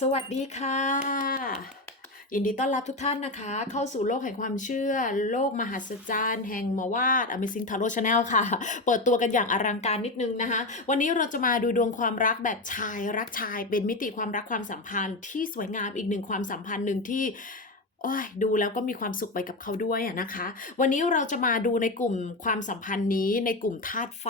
สวัสดีค่ะ ยินดีต้อนรับทุกท่านนะคะ เข้าสู่โลกแห่งความเชื่อ โลกมหัศจรรย์แห่งมอวาด Amazing Tarot Channel ค่ะ เปิดตัวกันอย่างอลังการนิดนึงนะคะ วันนี้เราจะมาดูดวงความรักแบบชายรักชาย เป็นมิติความรักความสัมพันธ์ที่สวยงามอีกหนึ่งความสัมพันธ์หนึ่งที่ โอ้ยดูแล้วก็มีความสุขไปกับเขาด้วยอะนะคะ วันนี้เราจะมาดูในกลุ่มความสัมพันธ์นี้ในกลุ่มธาตุไฟ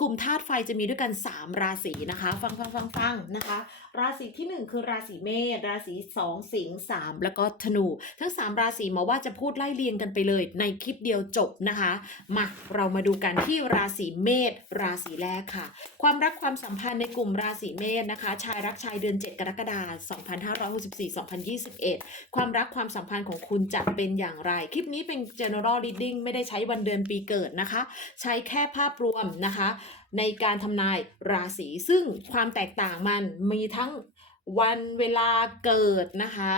กลุ่มธาตุไฟจะมีด้วยกัน 3 ราศีนะคะ ฟังฟังฟังฟังนะคะ ราศีที่ 1 คือราศีเมษราศี2สิงห์3แล้วก็ธนู ทั้ง 3 ราศีหมาว่าจะพูดไล่เรียงกันไปเลย ในคลิปเดียวจบนะคะมาเรามาดูกันที่ราศีเมษราศีแรกค่ะ ความรักความสัมพันธ์ในกลุ่มราศีเมษนะคะ ชายรักชายเดือน 7 กรกฎาคม2564 2021 ความรักความสัมพันธ์ของคุณจะเป็นอย่างไร คลิปนี้เป็น general reading ไม่ได้ใช้วันเดือนปีเกิดนะคะ ใช้แค่ภาพรวมนะคะ ในการทำนายราศีซึ่งความแตกต่างมันมีทั้งวันเวลาเกิดนะคะ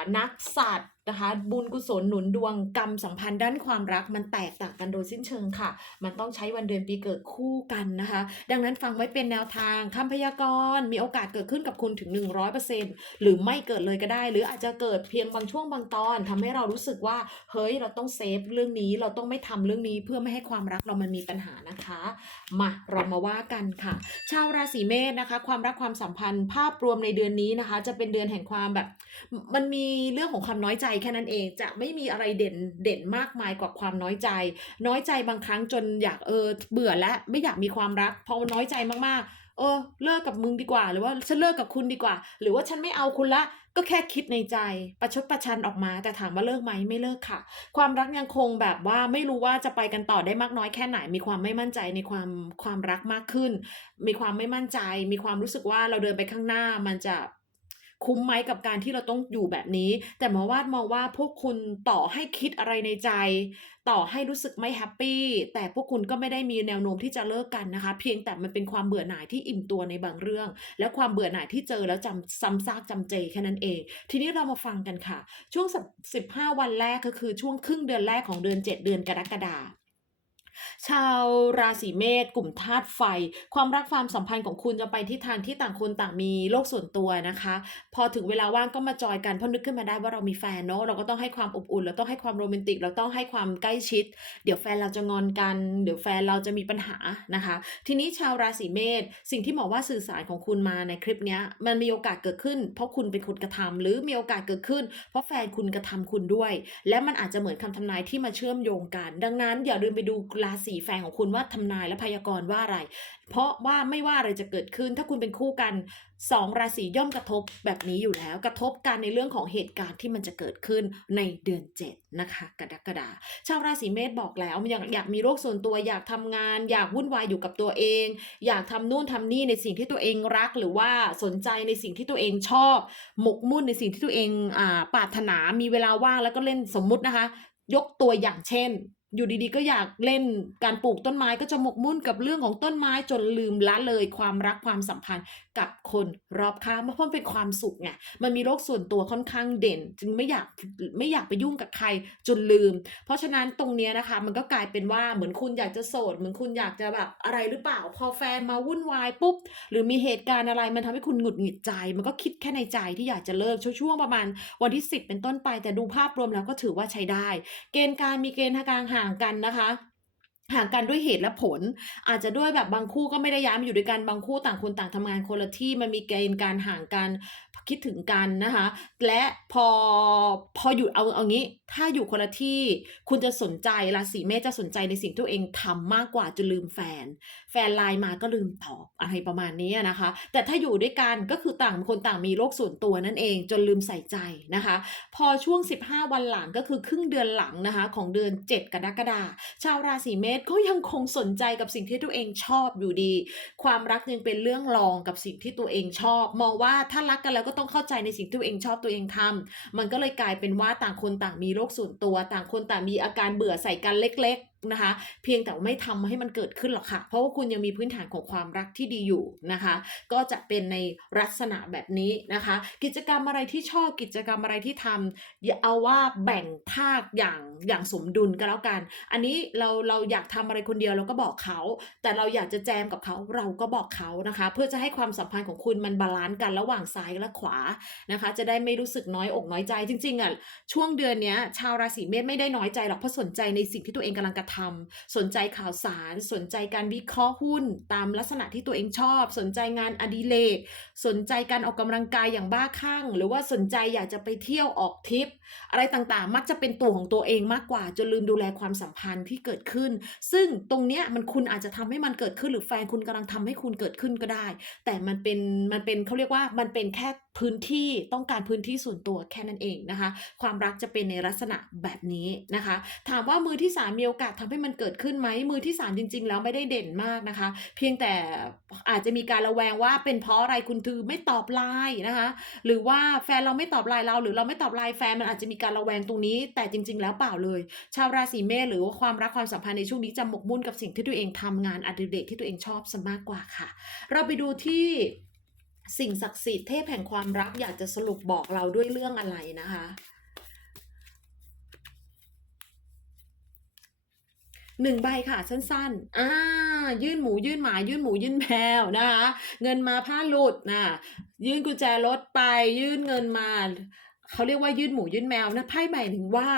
ะนักสัตว์ นะคะบุญกุศลหนุนดวงกรรมสัมพันธ์ด้านความรักมันแตกต่างกันโดยสิ้นเชิงค่ะ มันต้องใช้วันเดือนปีเกิดคู่กันนะคะ ดังนั้นฟังไว้เป็นแนวทางคำพยากรณ์มีโอกาสเกิดขึ้นกับคุณถึง 100%หรือไม่เกิดเลยก็ได้ หรืออาจจะเกิดเพียงบางช่วงบางตอนทำให้เรารู้สึกว่าเฮ้ยเราต้องเซฟเรื่องนี้เราต้องไม่ทำเรื่องนี้เพื่อไม่ให้ความรักเรามันมีปัญหานะคะมาเรามาว่ากันค่ะ ชาวราศีเมษนะคะ ความรักความสัมพันธ์ภาพรวมในเดือนนี้นะคะ จะเป็นเดือนแห่งความแบบ มันมีเรื่องของความน้อยใจแค่นั้นเองจะไม่มีอะไรเด่นเด่นมากมายกว่าความน้อยใจ น้อยใจบางครั้งจนอยากเออเบื่อและไม่อยากมีความรักพอน้อยใจมากๆ เออ เลิกกับมึงดีกว่า หรือว่าฉันเลิกกับคุณดีกว่า หรือว่าฉันไม่เอาคุณละก็แค่คิดในใจประชดประชันออกมา แต่ถามว่าเลิกไหมไม่เลิกค่ะ ความรักยังคงแบบว่าไม่รู้ว่าจะไปกันต่อได้มากน้อยแค่ไหน มีความไม่มั่นใจในความความรักมากขึ้น มีความไม่มั่นใจ มีความรู้สึกว่าเราเดินไปข้างหน้ามันจะ คุ้มไหมกับการที่เราต้องอยู่แบบนี้ แต่หมอวาดมองว่าพวกคุณต่อให้คิดอะไรในใจ ต่อให้รู้สึกไม่แฮปปี้แต่พวกคุณก็ไม่ได้มีแนวโน้มที่จะเลิกกันนะคะ เพียงแต่มันเป็นความเบื่อหน่ายที่อิ่มตัวในบางเรื่อง และความเบื่อหน่ายที่เจอแล้วจำซ้ำซากจำเจแค่นั้นเอง ทีนี้เรามาฟังกันค่ะ ช่วงสิบห้าวันแรกก็คือช่วงครึ่งเดือนแรกของเดือน 7 เดือนกรกฎาคม ชาวราศีเมษกลุ่มธาตุไฟ ความรักความสัมพันธ์ของคุณจะไปที่ทางที่ต่างคนต่างมีโลกส่วนตัวนะคะ พอถึงเวลาว่างก็มาจอยกันเพราะนึกขึ้นมาได้ว่าเรามีแฟนเนาะเราก็ต้องให้ความอบอุ่นเราต้องให้ความโรแมนติกเราต้องให้ความใกล้ชิด เดี๋ยวแฟนเราจะงอนกัน เดี๋ยวแฟนเราจะมีปัญหานะคะ ทีนี้ชาวราศีเมษสิ่งที่หมอว่าสื่อสารของคุณมาในคลิปนี้มันมีโอกาสเกิดขึ้น เพราะคุณเป็นคนกระทำหรือมีโอกาสเกิดขึ้น เพราะแฟนคุณกระทำคุณด้วย และมันอาจจะเหมือนคำทำนายที่มาเชื่อมโยงกัน ดังนั้นอย่าลืมไปดูราศีแฟนของคุณว่าทำนายและพยากรณ์ว่าอะไร เพราะว่าไม่ว่าอะไรจะเกิดขึ้น ถ้าคุณเป็นคู่กันสองราศีย่อมกระทบแบบนี้อยู่แล้ว กระทบกันในเรื่องของเหตุการณ์ที่มันจะเกิดขึ้นในเดือนเจ็ดนะคะกรกฎาชาวราศีเมษบอกแล้วอยากอยากมีโรคส่วนตัวอยากทำงาน อยากวุ่นวายอยู่กับตัวเอง อยากทำนู่นทำนี่ในสิ่งที่ตัวเองรัก หรือว่าสนใจในสิ่งที่ตัวเองชอบ หมกมุ่นในสิ่งที่ตัวเองอ่าปรารถนามีเวลาว่างแล้วก็เล่นสมมุตินะคะ ยกตัวอย่างเช่น อยู่ดีๆ ก็อยากเล่นการปลูกต้นไม้ก็จะหมกมุ่นกับเรื่องของต้นไม้จนลืมละเลยความรักความสัมพันธ์กับคนรอบข้างเพราะมันเป็นความสุขไงมันมีโรคส่วนตัวค่อนข้างเด่น จึงไม่อยากไม่อยากไปยุ่งกับใครจนลืม เพราะฉะนั้นตรงนี้นะคะมันก็กลายเป็นว่าเหมือนคุณอยากจะโสด เหมือนคุณอยากจะแบบอะไรหรือเปล่า พอแฟนมาวุ่นวายปุ๊บหรือมีเหตุการณ์อะไรมันทำให้คุณหงุดหงิดใจ มันก็คิดแค่ในใจที่อยากจะเลิกช่วงๆประมาณวันที่ 10 เป็นต้นไปแต่ดูภาพรวมแล้วก็ถือว่าใช้ได้ เกณฑ์การมีเกณฑ์ทางการหาางกันนะคะห่างกันด้วยเหตุและผล อาจจะด้วยแบบบางคู่ก็ไม่ได้ย้ายมาอยู่ด้วยกันบางคู่ต่างคนต่างทำงานคนละที่มันมีเกณฑ์การห่างกัน คิดถึงกันนะคะ และพอพออยู่เอาเอางี้ ถ้าอยู่คนละที่คุณจะสนใจราศีเมษจะสนใจในสิ่งที่ตัวเองทำมากกว่าจะลืมแฟน แฟนไลน์มาก็ลืมตอบอะไรประมาณนี้นะคะ แต่ถ้าอยู่ด้วยกันก็คือต่างคนต่างมีโลกส่วนตัวนั่นเอง จนลืมใส่ใจนะคะ พอช่วง 15 วันหลังก็คือครึ่งเดือนหลังนะคะ ของเดือน 7 กรกฎาคมชาวราศีเมษก็ยังคงสนใจกับสิ่งที่ตัวเองชอบอยู่ดี ความรักยังเป็นเรื่องรองกับสิ่งที่ตัวเองชอบ มองว่าถ้ารักกันแล้วก็ต้องเข้าใจในสิ่งที่ตัวเองชอบตัวเองทำมันก็เลยกลายเป็นว่าต่างคนต่างมีโรคส่วนตัว ต่างคนต่างมีอาการเบื่อใส่กันเล็ก ๆ นะคะ เพียงแต่ว่าไม่ทำให้มันเกิดขึ้นหรอกค่ะ เพราะว่าคุณยังมีพื้นฐานของความรักที่ดีอยู่นะคะ ก็จะเป็นในลักษณะแบบนี้นะคะ กิจกรรมอะไรที่ชอบกิจกรรมอะไรที่ทำอย่าเอาว่าแบ่งภาคอย่างอย่างสมดุลก็แล้วกัน อันนี้เราเราอยากทำอะไรคนเดียวเราก็บอกเขา แต่เราอยากจะแจมกับเขาเราก็บอกเขานะคะ เพื่อจะให้ความสัมพันธ์ของคุณมันบาลานซ์กันระหว่างซ้ายและขวานะคะ จะได้ไม่รู้สึกน้อยอกน้อยใจจริงๆอะช่วงเดือนเนี้ยชาวราศีเมษไม่ได้น้อยใจหรอกเพราะสนใจในสิ่งที่ตัวเองกำลังกระทำสนใจข่าวสาร สนใจการวิเคราะห์หุ้น ตามลักษณะที่ตัวเองชอบ สนใจงานอดิเรกสนใจการออกกำลังกายอย่างบ้าคลั่ง หรือว่าสนใจอยากจะไปเที่ยวออกทริป อะไรต่างๆ มักจะเป็นตัวของตัวเองมากกว่า จนลืมดูแลความสัมพันธ์ที่เกิดขึ้น ซึ่งตรงเนี้ยมันคุณอาจจะทำให้มันเกิดขึ้นหรือแฟนคุณกำลังทำให้คุณเกิดขึ้นก็ได้ แต่มันเป็นมันเป็นเขาเรียกว่ามันเป็นแค่ พื้นที่ต้องการพื้นที่ส่วนตัวแค่นั้นเองนะคะ ความรักจะเป็นในลักษณะแบบนี้นะคะ ถามว่ามือที่สามมีโอกาสทำให้มันเกิดขึ้นไหมมือที่สามจริง ๆ แล้วไม่ได้เด่นมากนะคะ เพียงแต่อาจจะมีการระแวงว่าเป็นเพราะอะไรคุณถือไม่ตอบไลน์นะคะ หรือว่าแฟนเราไม่ตอบไลน์เรา หรือเราไม่ตอบไลน์แฟนมันอาจจะมีการระแวงตรงนี้ แต่จริง ๆ แล้วเปล่าเลย ชาวราศีเมษหรือว่าความรักความสัมพันธ์ในช่วงนี้จะหมกมุ่นกับสิ่งที่ตัวเองทำงานอดิเรกที่ตัวเองชอบซะมากกว่าค่ะ เราไปดูที่ สิ่งศักดิ์สิทธิ์เทพแห่งความรักอยากจะสรุปบอกเราด้วยเรื่องอะไรนะคะ หนึ่งใบค่ะสั้นๆ อ่า ยื่นหมูยื่นหมา ยื่นหมูยื่นแมวนะคะ เงินมาผ้าหลุดนะ ยื่นกุญแจรถไป ยื่นเงินมา เขาเรียกว่ายื่นหมูยื่นแมวนะไพ่หมายถึงว่า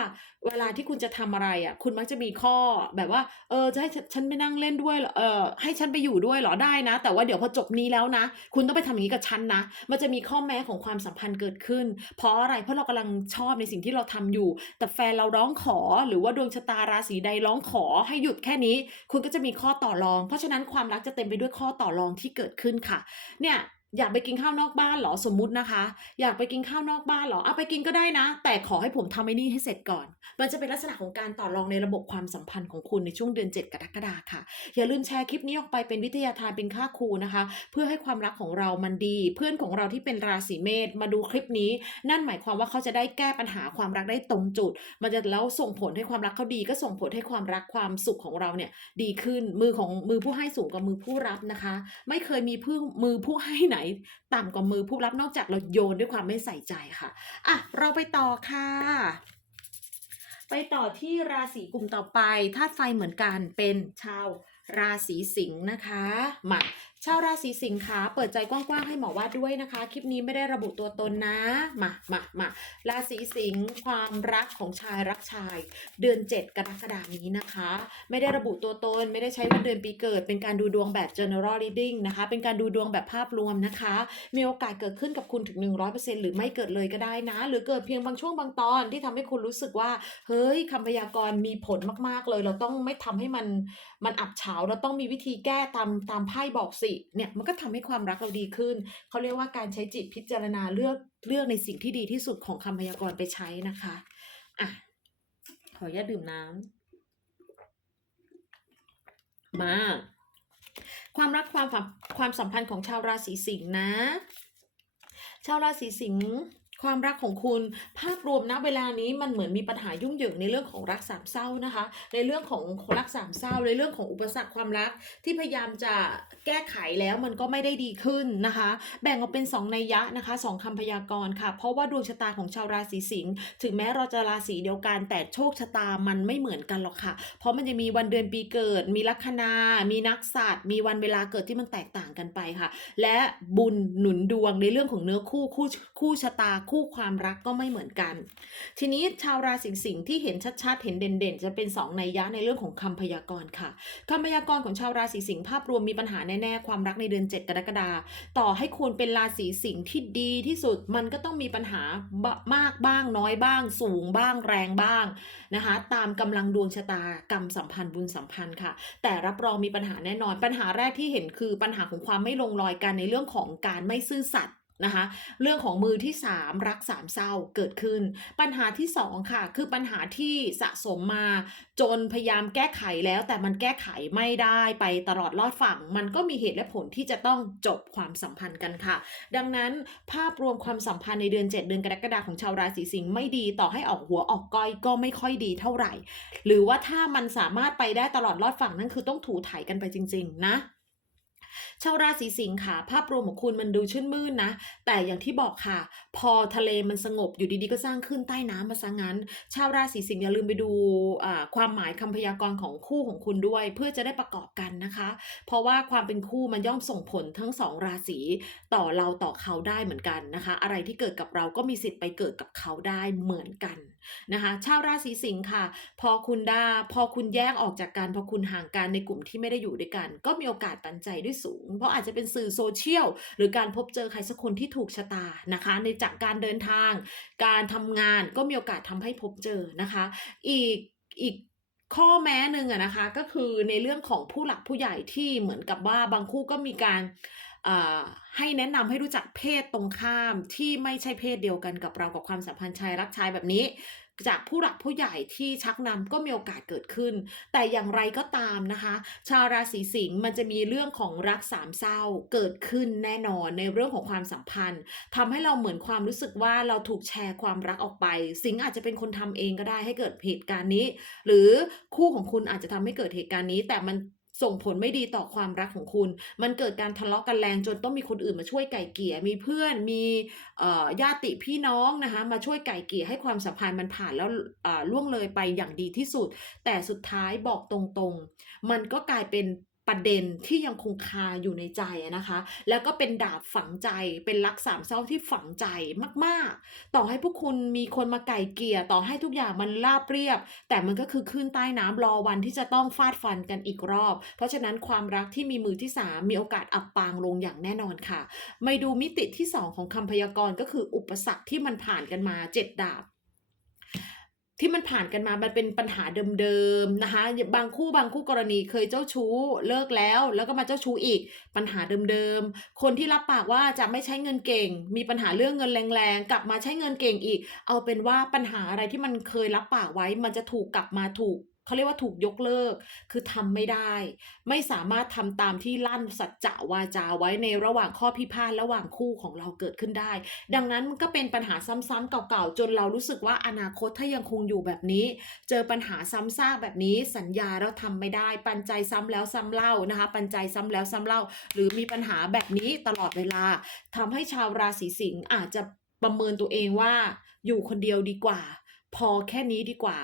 เวลาที่คุณจะทำอะไรอะ คุณมักจะมีข้อแบบว่า เออจะให้ฉันไปนั่งเล่นด้วยเหรอเออให้ฉันไปอยู่ด้วยหรอได้นะ แต่ว่าเดี๋ยวพอจบนี้แล้วนะ คุณต้องไปทำอย่างนี้กับฉันนะ มันจะมีข้อแม้ของความสัมพันธ์เกิดขึ้น เพราะอะไรเพราะเรากำลังชอบในสิ่งที่เราทำอยู่ แต่แฟนเราร้องขอหรือว่าดวงชะตาราศีใดร้องขอให้หยุดแค่นี้ คุณก็จะมีข้อต่อรอง เพราะฉะนั้นความรักจะเต็มไปด้วยข้อต่อรองที่เกิดขึ้นค่ะ เนี่ย อยากไปกินข้าวนอกบ้านเหรอสมมุตินะคะ อยากไปกินข้าวนอกบ้านเหรอเอาไปกินก็ได้นะ แต่ขอให้ผมทำไอ้นี่ให้เสร็จก่อน มันจะเป็นลักษณะของการต่อรองในระบบความสัมพันธ์ของคุณในช่วงเดือน 7 กรกฎาคมค่ะ อย่าลืมแชร์คลิปนี้ออกไปเป็นวิทยาทานเป็นค่าครูนะคะ เพื่อให้ความรักของเรามันดี เพื่อนของเราที่เป็นราศีเมษมาดูคลิปนี้ นั่นหมายความว่าเขาจะได้แก้ปัญหาความรักได้ตรงจุด มันจะแล้วส่งผลให้ความรักเขาดี ก็ส่งผลให้ความรักความสุขของเราเนี่ยดีขึ้นมือของมือผู้ให้สูงกว่ามือผู้รับนะคะ ไม่เคยมีผู้มือผู้ให้ไหนต่ำกว่ามือผู้รับนอกจากเราโยนด้วยความไม่ใส่ใจค่ะอะเราไปต่อค่ะไปต่อที่ราศีกลุ่มต่อไปธาตุไฟเหมือนกันเป็นชาวราศีสิงห์นะคะ มา ชาวราศีสิงห์คะเปิดใจกว้างๆให้หมอวาดด้วยนะคะ คลิปนี้ไม่ได้ระบุตัวตนนะ มามามาราศีสิงห์ความรักของชายรักชาย เดือน 7 กรกฎาคมนี้นะคะ ไม่ได้ระบุตัวตน ไม่ได้ใช้วันเดือนปีเกิด เป็นการดูดวงแบบ general reading นะคะ เป็นการดูดวงแบบภาพรวมนะคะ มีโอกาสเกิดขึ้นกับคุณถึง 100%หรือไม่เกิดเลยก็ได้นะ หรือเกิดเพียงบางช่วงบางตอนที่ทำให้คุณรู้สึกว่า เฮ้ยคำพยากรณ์มีผลมากๆเลย เราต้องไม่ทำให้มันมันอับเฉาเราต้องมีวิธีแก้ตามตามไพ่บอกสิเนี่ยมันก็ทำให้ความรักเราดีขึ้น เขาเรียกว่าการใช้จิตพิจารณาเลือกเลือกในสิ่งที่ดีที่สุดของคำพยากรณ์ไปใช้นะคะอะขออนุญาตดื่มน้ำมาความรักความฝัมความสัมพันธ์ของชาวราศีสิงห์นะ ชาวราศีสิงห์ ความรักของคุณภาพรวมนะเวลานี้มันเหมือนมีปัญหายุ่งเหยิงในเรื่องของรักสามเศร้านะคะ ในเรื่องของรักสามเศร้าในเรื่องของอุปสรรคความรักที่พยายามจะแก้ไขแล้วมันก็ไม่ได้ดีขึ้นนะคะ แบ่งออกเป็น 2 นัยยะนะคะสองคำพยากรณ์ค่ะ เพราะว่าดวงชะตาของชาวราศีสิงห์ถึงแม้เราจะราศีเดียวกันแต่โชคชะตามันไม่เหมือนกันหรอกค่ะ เพราะมันจะมีวันเดือนปีเกิด มีลัคนา มีนักศาสตร์มีวันเวลาเกิดที่มันแตกต่างกันไปค่ะ และบุญหนุนดวงในเรื่องของเนื้อคู่คู่คู่ชะตาคู่ความรักก็ไม่เหมือนกัน ทีนี้ชาวราศีสิงห์ที่เห็นชัดๆ เห็นเด่นๆ จะเป็นสองนัยยะในเรื่องของคำพยากรณ์ค่ะคำพยากรณ์ของชาวราศีสิงห์ภาพรวมมีปัญหาแน่ๆ ความรักในเดือน 7 กรกฎาคมต่อให้คุณเป็นราศีสิงห์ที่ดีที่สุดมันก็ต้องมีปัญหามามากบ้างน้อยบ้าง สูงบ้างแรงบ้างนะคะตามกำลังดวงชะตากรรมสัมพันธ์บุญสัมพันธ์ค่ะ แต่รับรองมีปัญหาแน่นอน ปัญหาแรกที่เห็นคือปัญหาของความไม่ลงรอยกันในเรื่องของการไม่ซื่อสัตย์ นะคะเรื่องของมือที่ 3 รักสามเศร้าเกิดขึ้น ปัญหาที่ 2 ค่ะ คือปัญหาที่สะสมมา จนพยายามแก้ไขแล้ว แต่มันแก้ไขไม่ได้ไปตลอดรอดฝั่ง มันก็มีเหตุและผลที่จะต้องจบความสัมพันธ์กันค่ะ ดังนั้นภาพรวมความสัมพันธ์ในเดือน 7 เดือนกรกฎาคมของชาวราศีสิงห์ไม่ดีต่อให้ออกหัวออกก้อยก็ไม่ค่อยดีเท่าไหร่ หรือว่าถ้ามันสามารถไปได้ตลอดรอดฝั่งนั่นคือต้องถูถ่ายกันไปจริง ๆ นะ ชาวราศีสิงค์ค่ะ ภาพรวมของคุณมันดูชื่นมื่นนะ แต่อย่างที่บอกค่ะ พอทะเลมันสงบอยู่ดีๆก็สร้างขึ้นใต้น้ำมาซะงั้น ชาวราศีสิงห์อย่าลืมไปดูอ่าความหมายคำพยากรณ์ของคู่ของคุณด้วย เพื่อจะได้ประกอบกันนะคะ เพราะว่าความเป็นคู่มันย่อมส่งผลทั้งสองราศีต่อเราต่อเขาได้เหมือนกันนะคะ อะไรที่เกิดกับเราก็มีสิทธิ์ไปเกิดกับเขาได้เหมือนกัน นะคะชาวราศีสิงค์ค่ะ พอคุณได้พอคุณแยกออกจากกันพอคุณห่างกันในกลุ่มที่ไม่ได้อยู่ด้วยกัน ก็มีโอกาสปันใจด้วยสูง เพราะอาจจะเป็นสื่อโซเชียลหรือการพบเจอใครสักคนที่ถูกชะตานะคะ ในจากการเดินทาง การทำงานก็มีโอกาสทำให้พบเจอนะคะ อีกอีกข้อแม้หนึ่งอะนะคะก็คือในเรื่องของผู้หลักผู้ใหญ่ที่เหมือนกับว่าบางคู่ก็มีการ ให้แนะนำให้รู้จักเพศตรงข้ามที่ไม่ใช่เพศเดียวกันกับเรากับความสัมพันธ์ชายรักชายแบบนี้ จากผู้หลักผู้ใหญ่ที่ชักนำก็มีโอกาสเกิดขึ้น แต่อย่างไรก็ตามนะคะ ชาวราศีสิงห์มันจะมีเรื่องของรักสามเศร้าเกิดขึ้นแน่นอนในเรื่องของความสัมพันธ์ทำให้เราเหมือนความรู้สึกว่าเราถูกแชร์ความรักออกไป สิงห์อาจจะเป็นคนทำเองก็ได้ให้เกิดเหตุการณ์นี้ หรือคู่ของคุณอาจจะทำให้เกิดเหตุการณ์นี้ แต่มัน ส่งผลไม่ดีต่อความรักของคุณ มันเกิดการทะเลาะกันแรงจนต้องมีคนอื่นมาช่วยไก่เกี่ย มีเพื่อน มีญาติพี่น้องนะคะ มาช่วยไก่เกี่ยให้ความสัมพันธ์มันผ่านแล้วล่วงเลยไปอย่างดีที่สุด แต่สุดท้ายบอกตรงๆ มันก็กลายเป็น ประเด็นที่ยังคงคาอยู่ในใจนะคะ แล้วก็เป็นดาบฝังใจเป็นรักสามเศร้าที่ฝังใจมากๆ ต่อให้พวกคุณมีคนมาไก่เกลี่ยต่อให้ทุกอย่างมันราบเรียบ แต่มันก็คือคลื่นใต้น้ำรอวันที่จะต้องฟาดฟันกันอีกรอบ เพราะฉะนั้นความรักที่มีมือที่ 3 มีโอกาสอับปางลงอย่างแน่นอนค่ะ ไม่ดูมิติที่ 2 ของคำพยากรณ์ก็คืออุปสรรคที่มันผ่านกันมาเจ็ดดาบ ที่มันผ่านกันมา มันเป็นปัญหาเดิมๆนะคะ บางคู่บางคู่กรณีเคยเจ้าชู้เลิกแล้ว แล้วก็มาเจ้าชู้อีก ปัญหาเดิมๆ คนที่รับปากว่าจะไม่ใช้เงินเก่ง มีปัญหาเรื่องเงินแรงๆ กลับมาใช้เงินเก่งอีก เอาเป็นว่าปัญหาอะไรที่มันเคยรับปากไว้ มันจะถูกกลับมาถูก เขาเรียกว่าถูกยกเลิก คือทำไม่ได้ ไม่สามารถทำตามที่ลั่นสัจจะวาจาไว้ในระหว่างข้อพิพาทระหว่างคู่ของเราเกิดขึ้นได้ ดังนั้นมันก็เป็นปัญหาซ้ำๆเก่าๆจนเรารู้สึกว่าอนาคตถ้ายังคงอยู่แบบนี้ เจอปัญหาซ้ำซากแบบนี้สัญญาเราทำไม่ได้ ปันใจซ้ำแล้วซ้ำเล่านะคะ ปันใจซ้ำแล้วซ้ำเล่า หรือมีปัญหาแบบนี้ตลอดเวลาทำให้ชาวราศีสิงห์อาจจะประเมินตัวเองว่าอยู่คนเดียวดีกว่า พอแค่นี้ดีกว่า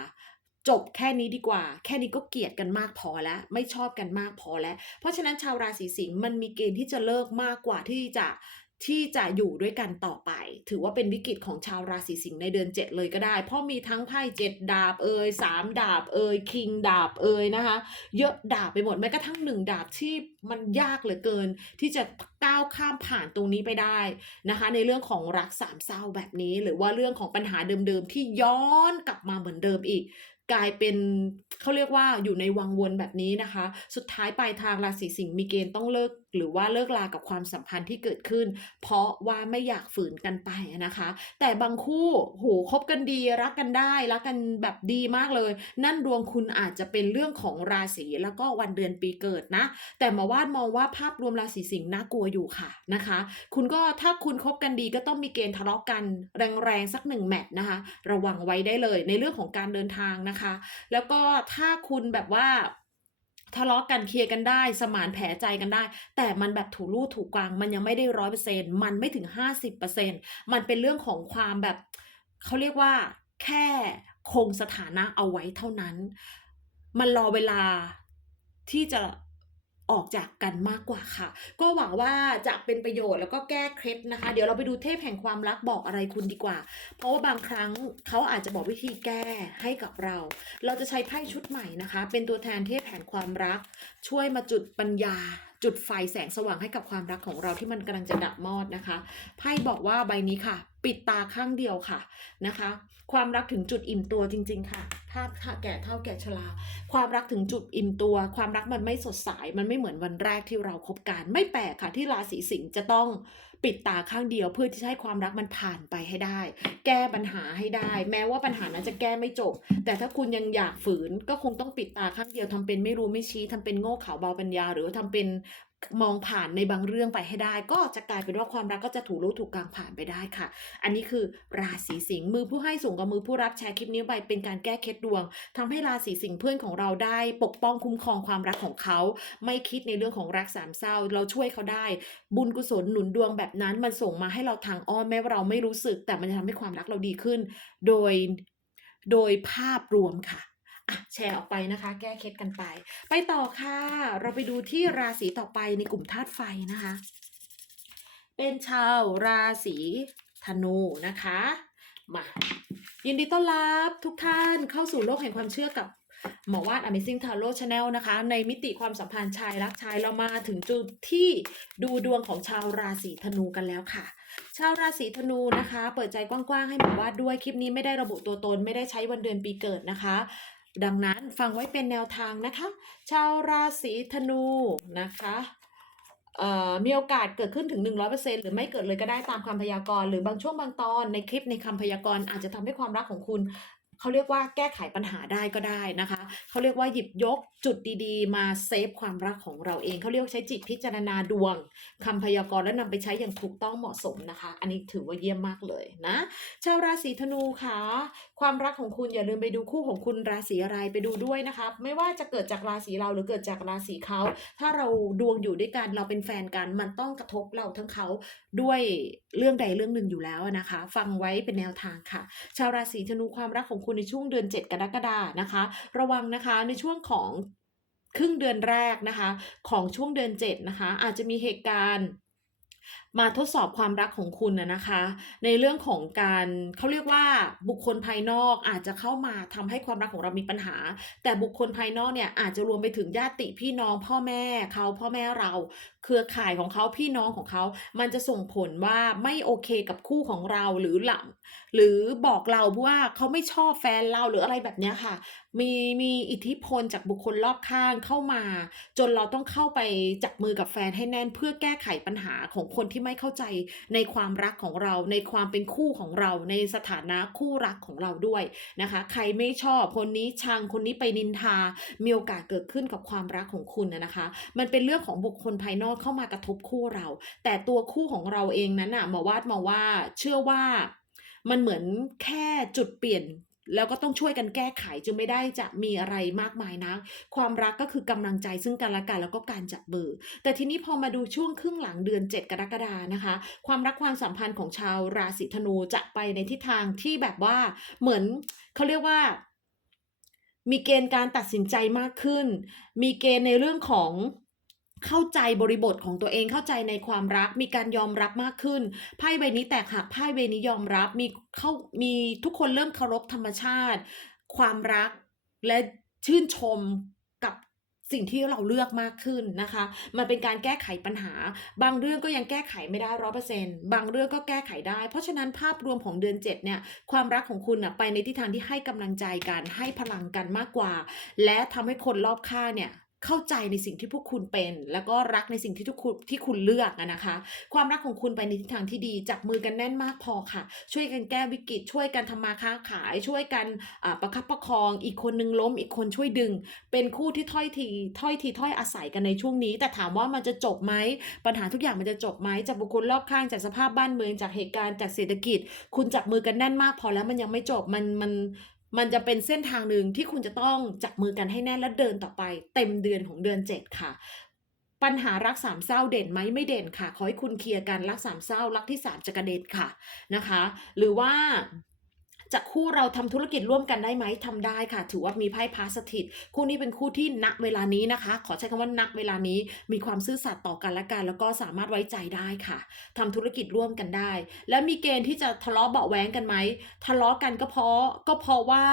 จบแค่นี้ดีกว่า แค่นี้ก็เกลียดกันมากพอแล้ว ไม่ชอบกันมากพอแล้ว เพราะฉะนั้นชาวราศีสิงห์มันมีเกณฑ์ที่จะเลิกมากกว่าที่จะที่จะอยู่ด้วยกันต่อไป ถือว่าเป็นวิกฤตของชาวราศีสิงห์ในเดือน 7 เลยก็ได้ เพราะมีทั้งไพ่เจ็ดดาบเอ่ยสามดาบเอ่ยคิงดาบเอ่ยนะคะ เยอะดาบไปหมดแม้กระทั่งหนึ่งดาบที่มันยากเหลือเกิน ที่จะก้าวข้ามผ่านตรงนี้ไปได้นะคะ ในเรื่องของรักสามเศร้าแบบนี้ หรือว่าเรื่องของปัญหาเดิมๆที่ย้อนกลับมาเหมือนเดิมอีก กลายเป็นเขาเรียกว่าอยู่ในวังวนแบบนี้นะคะ สุดท้ายปลายทางราศีสิงห์มีเกณฑ์ต้องเลิก หรือว่าเลิกลากับความสัมพันธ์ที่เกิดขึ้น เพราะว่าไม่อยากฝืนกันไปนะคะ แต่บางคู่โหคบกันดีรักกันได้รักกันแบบดีมากเลย นั่นดวงคุณอาจจะเป็นเรื่องของราศีแล้วก็วันเดือนปีเกิดนะ แต่มาวาดมองว่าภาพรวมราศีสิงห์น่ากลัวอยู่ค่ะนะคะ คุณก็ถ้าคุณคบกันดีก็ต้องมีเกณฑ์ทะเลาะกันแรงๆสักหนึ่งแมตช์นะคะ ระวังไว้ได้เลยในเรื่องของการเดินทางนะคะ แล้วก็ถ้าคุณแบบว่า ทะเลาะกันเคลียร์กันได้ สมานแผลใจกันได้ แต่มันแบบถูรูถูกกลาง มันยังไม่ได้ร้อยเปอร์เซ็นต์มันไม่ถึงห้าสิบเปอร์เซ็นต์มันเป็นเรื่องของความแบบเขาเรียกว่าแค่คงสถานะเอาไว้เท่านั้น มันรอเวลาที่จะ ออกจากกันมากกว่าค่ะ ก็หวังว่าจะเป็นประโยชน์แล้วก็แก้เคล็ดนะคะ เดี๋ยวเราไปดูเทพแห่งความรักบอกอะไรคุณดีกว่า เพราะว่าบางครั้งเขาอาจจะบอกวิธีแก้ให้กับเรา เราจะใช้ไพ่ชุดใหม่นะคะ เป็นตัวแทนเทพแห่งความรัก ช่วยมาจุดปัญญาจุดไฟแสงสว่างให้กับความรักของเราที่มันกำลังจะดับมอดนะคะ ไพ่บอกว่าใบนี้ค่ะ ปิดตาข้างเดียวค่ะนะคะ ความรักถึงจุดอิ่มตัวจริง ๆ ค่ะภาพค่ะแก่เท่าแก่ชราความรักถึงจุดอิ่มตัว ความรักมันไม่สดใสมันไม่เหมือนวันแรกที่เราคบกัน ไม่แปลกค่ะที่ราศีสิงห์จะต้องปิดตาข้างเดียวเพื่อที่จะให้ความรักมันผ่านไปให้ได้ แก้ปัญหาให้ได้ แม้ว่าปัญหานั้นจะแก้ไม่จบ แต่ถ้าคุณยังอยากฝืนก็คงต้องปิดตาข้างเดียวทำเป็นไม่รู้ไม่ชี้ทำเป็นโง่เขลาเบาปัญญา หรือว่าทำเป็น มองผ่านในบางเรื่องไปให้ได้ ก็จะกลายเป็นว่าความรักก็จะถูกรู้ถูกกลางผ่านไปได้ค่ะ อันนี้คือราศีสิงห์มือผู้ให้สูงกับมือผู้รับแชร์คลิปนี้ไปเป็นการแก้เคล็ดดวงทำให้ราศีสิงห์เพื่อนของเราได้ปกป้องคุ้มครองความรักของเขา ไม่คิดในเรื่องของรักสามเศร้า เราช่วยเขาได้ บุญกุศลหนุนดวงแบบนั้นมันส่งมาให้เราทางอ้อมแม้ว่าเราไม่รู้สึก แต่มันจะทำให้ความรักเราดีขึ้น โดยโดยภาพรวมค่ะ แชร์ออกไปนะคะ แก้เคล็ดกันไป ไปต่อค่ะ เราไปดูที่ราศีต่อไปในกลุ่มธาตุไฟนะคะ เป็นชาวราศีธนูนะคะมายินดีต้อนรับทุกท่านเข้าสู่โลกแห่งความเชื่อกับหมอวาด Amazing Tarot Channel นะคะ ในมิติความสัมพันธ์ชายรักชายเรามาถึงจุดที่ดูดวงของชาวราศีธนูกันแล้วค่ะ ชาวราศีธนูนะคะ เปิดใจกว้างๆให้หมอวาดด้วยคลิปนี้ไม่ได้ระบุตัวตนไม่ได้ใช้วันเดือนปีเกิดนะคะ ดังนั้นฟังไว้เป็นแนวทางนะคะ ชาวราศีธนูนะคะเอ่อมีโอกาสเกิดขึ้นถึง 100%หรือไม่เกิดเลยก็ได้ตามคำพยากรณ์หรือบางช่วงบางตอนในคลิปในคำพยากรณ์อาจจะทำให้ความรักของคุณ เขาเรียกว่าแก้ไขปัญหาได้ก็ได้นะคะเขาเรียกว่าหยิบยกจุดดีๆ มาเซฟความรักของเราเองเขาเรียกใช้จิตพิจารณาดวงคำพยากรณ์และนำไปใช้อย่างถูกต้องเหมาะสมนะคะ อันนี้ถือว่าเยี่ยมมากเลยนะชาวราศีธนูค่ะ ความรักของคุณอย่าลืมไปดูคู่ของคุณราศีอะไรไปดูด้วยนะคะไม่ว่าจะเกิดจากราศีเราหรือเกิดจากราศีเขาถ้าเราดวงอยู่ด้วยกันเราเป็นแฟนกันมันต้องกระทบเราทั้งเขาด้วยเรื่องใดเรื่องหนึ่งอยู่แล้วนะคะ ฟังไว้เป็นแนวทางค่ะ ชาวราศีธนูความรักของคุณในช่วงเดือน 7 กรกฎานะคะ ระวังนะคะในช่วงของครึ่งเดือนแรกนะคะ ของช่วงเดือน 7 นะคะ อาจจะมีเหตุการณ์มาทดสอบความรักของคุณนะนะคะ ในเรื่องของการเขาเรียกว่าบุคคลภายนอกอาจจะเข้ามาทำให้ความรักของเรามีปัญหา แต่บุคคลภายนอกเนี่ยอาจจะรวมไปถึงญาติพี่น้องพ่อแม่เขาพ่อแม่เรา เครือข่ายของเขาพี่น้องของเขา มันจะส่งผลว่าไม่โอเคกับคู่ของเราหรือหลัง หรือบอกเราว่าเขาไม่ชอบแฟนเราหรืออะไรแบบเนี้ยค่ะ มีมีอิทธิพลจากบุคคลรอบข้างเข้ามา จนเราต้องเข้าไปจับมือกับแฟนให้แน่น เพื่อแก้ไขปัญหาของคนที่ไม่เข้าใจในความรักของเรา ในความเป็นคู่ของเรา ในสถานะคู่รักของเราด้วยนะคะ ใครไม่ชอบคนนี้ชังคนนี้ไปนินทา มีโอกาสเกิดขึ้นกับความรักของคุณนะคะ มันเป็นเรื่องของบุคคลภายนอกเข้ามากระทบคู่เรา แต่ตัวคู่ของเราเองนั้นน่ะมอวาดมาว่าเชื่อว่า มันเหมือนแค่จุดเปลี่ยนแล้วก็ต้องช่วยกันแก้ไขจึงไม่ได้จะมีอะไรมากมายนะความรักก็คือกำลังใจซึ่งกันและกันแล้วก็การจับมือแต่ทีนี้พอมาดูช่วงครึ่งหลังเดือน 7 กรกฎานะคะ ความรักความสัมพันธ์ของชาวราศีธนูจะไปในทิศทางที่แบบว่าเหมือนเขาเรียกว่า มีเกณฑ์การตัดสินใจมากขึ้น มีเกณฑ์ในเรื่องของ เข้าใจบริบทของตัวเองเข้าใจในความรัก มีการยอมรับมากขึ้นไพ่ใบนี้แตกหักไพ่ใบนี้ยอมรับมีเข้ามีทุกคนเริ่มเคารพธรรมชาติ ความรักและชื่นชมกับสิ่งที่เราเลือกมากขึ้นนะคะ มันเป็นการแก้ไขปัญหา บางเรื่องก็ยังแก้ไขไม่ได้ร้อเปอร์เซ็นต์บางเรื่องก็แก้ไขได้ เพราะฉะนั้นภาพรวมของเดือน 7 เนี่ย ความรักของคุณนะไปในทิศทางที่ให้กำลังใจกัน ให้พลังกันมากกว่า และทำให้คนรอบข้างเนี่ย เข้าใจในสิ่งที่พวกคุณเป็น แล้วก็รักในสิ่งที่ทุกคุณที่คุณเลือกนะคะ ความรักของคุณไปในทิศทางที่ดีจับมือกันแน่นมากพอค่ะ ช่วยกันแก้วิกฤต ช่วยกันทำมาค้าขาย ช่วยกันประคับประคอง อีกคนนึงล้ม อีกคนช่วยดึง เป็นคู่ที่ถ้อยทีถ้อยทีถ้อยอาศัยกันในช่วงนี้ แต่ถามว่ามันจะจบไหมปัญหาทุกอย่างมันจะจบไหมจากบุคคลรอบข้างจากสภาพบ้านเมืองจากเหตุการณ์จากเศรษฐกิจ คุณจับมือกันแน่นมากพอแล้วมันยังไม่จบมันมัน มันจะเป็นเส้นทางหนึ่งที่คุณจะต้องจับมือกันให้แน่และเดินต่อไป เต็มเดือนของเดือน 7 ค่ะ ปัญหารักสามเศร้าเด่นไหมไม่เด่นค่ะ ขอให้คุณเคลียร์กันรักสามเศร้ารักที่สามจะกระเด็นค่ะนะคะ หรือว่า จะคู่เราทำธุรกิจร่วมกันได้ไหมทำได้ค่ะ ถือว่ามีไพ่พาสถิต คู่นี้เป็นคู่ที่ณเวลานี้นะคะ ขอใช้คำว่าณเวลานี้มีความซื่อสัตย์ต่อกันและกัน แล้วก็สามารถไว้ใจได้ค่ะทำธุรกิจร่วมกันได้ และมีเกณฑ์ที่จะทะเลาะเบาแหวงกันไหมทะเลาะกันก็เพราะก็เพราะว่า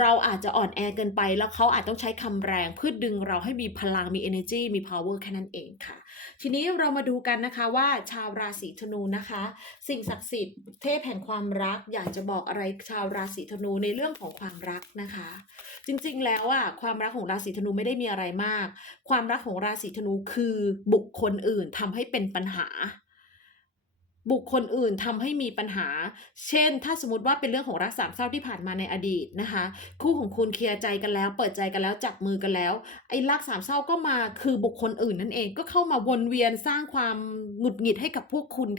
เราอาจจะอ่อนแอเกินไป แล้วเขาอาจต้องใช้คำแรงเพื่อดึงเราให้มีพลังมี energy มี power แค่นั้นเองค่ะ ทีนี้เรามาดูกันนะคะว่าชาวราศีธนูนะคะ สิ่งศักดิ์สิทธิ์เทพแห่งความรัก อยากจะบอกอะไรชาวราศีธนูในเรื่องของความรักนะคะ จริงๆแล้วอะความรักของราศีธนูไม่ได้มีอะไรมาก ความรักของราศีธนูคือบุคคลอื่นทำให้เป็นปัญหา บุคคลอื่นทำให้มีปัญหา เช่น ถ้าสมมติว่าเป็นเรื่องของรักสามเศร้าที่ผ่านมาในอดีตนะคะ คู่ของคุณเคลียร์ใจกันแล้ว เปิดใจกันแล้วจับมือกันแล้ว ไอ้รักสามเศร้าก็มาคือบุคคลอื่นนั่นเองก็เข้ามาวนเวียนสร้างความหงุดหงิดให้กับพวกคุณ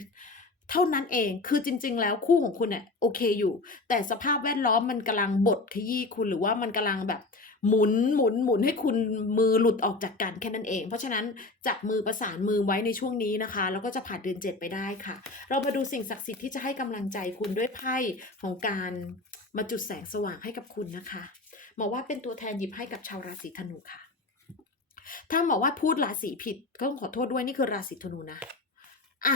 เท่านั้นเอง คือจริง ๆ แล้วคู่ของคุณเนี่ยโอเคอยู่ แต่สภาพแวดล้อมมันกำลังบดขยี้คุณหรือว่ามันกำลังแบบ หมุนหมุนหมุนให้คุณมือหลุดออกจากกันแค่นั้นเอง เพราะฉะนั้นจับมือประสานมือไว้ในช่วงนี้นะคะ แล้วก็จะผ่านเดือนเจ็ดไปได้ค่ะ เรามาดูสิ่งศักดิ์สิทธิ์ที่จะให้กำลังใจคุณด้วยไพ่ของการมาจุดแสงสว่างให้กับคุณนะคะหมอว่าเป็นตัวแทนหยิบให้กับชาวราศีธนูค่ะ ถ้าหมอว่าพูดราศีผิดก็ต้องขอโทษด้วยนี่คือราศีธนูนะอะ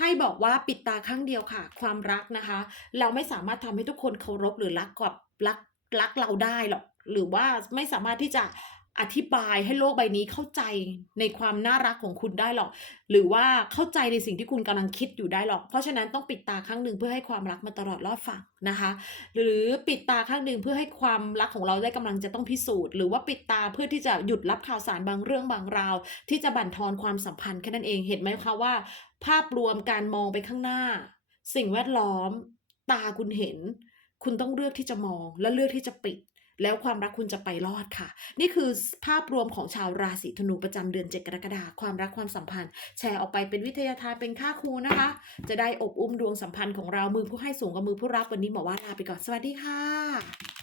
ไพ่บอกว่าปิดตาข้างเดียวค่ะ ความรักนะคะ เราไม่สามารถทำให้ทุกคนเคารพหรือรักกับรักรักเราได้หรอกหรือว่าไม่สามารถที่จะ อธิบายให้โลกใบนี้เข้าใจในความน่ารักของคุณได้หรอก หรือว่าเข้าใจในสิ่งที่คุณกำลังคิดอยู่ได้หรอก เพราะฉะนั้นต้องปิดตาข้างหนึ่งเพื่อให้ความรักมาตลอดรอดฝั่งนะคะ หรือปิดตาข้างหนึ่งเพื่อให้ความรักของเราได้กำลังจะต้องพิสูจน์ หรือว่าปิดตาเพื่อที่จะหยุดรับข่าวสารบางเรื่องบางราว ที่จะบั่นทอนความสัมพันธ์แค่นั้นเองเห็นไหมคะว่า ภาพรวมการมองไปข้างหน้า สิ่งแวดล้อม ตาคุณเห็น คุณต้องเลือกที่จะมองและเลือกที่จะปิด แล้วความรักคุณจะไปรอดค่ะ นี่คือภาพรวมของชาวราศีธนูประจำเดือน7กรกฎาคมความรักความสัมพันธ์ แชร์ออกไปเป็นวิทยาทานเป็นค่าครูนะคะ จะได้อบอุ้มดวงสัมพันธ์ของเรามือผู้ให้สูงกับมือผู้รับวันนี้หมอว่าลาไปก่อนสวัสดีค่ะ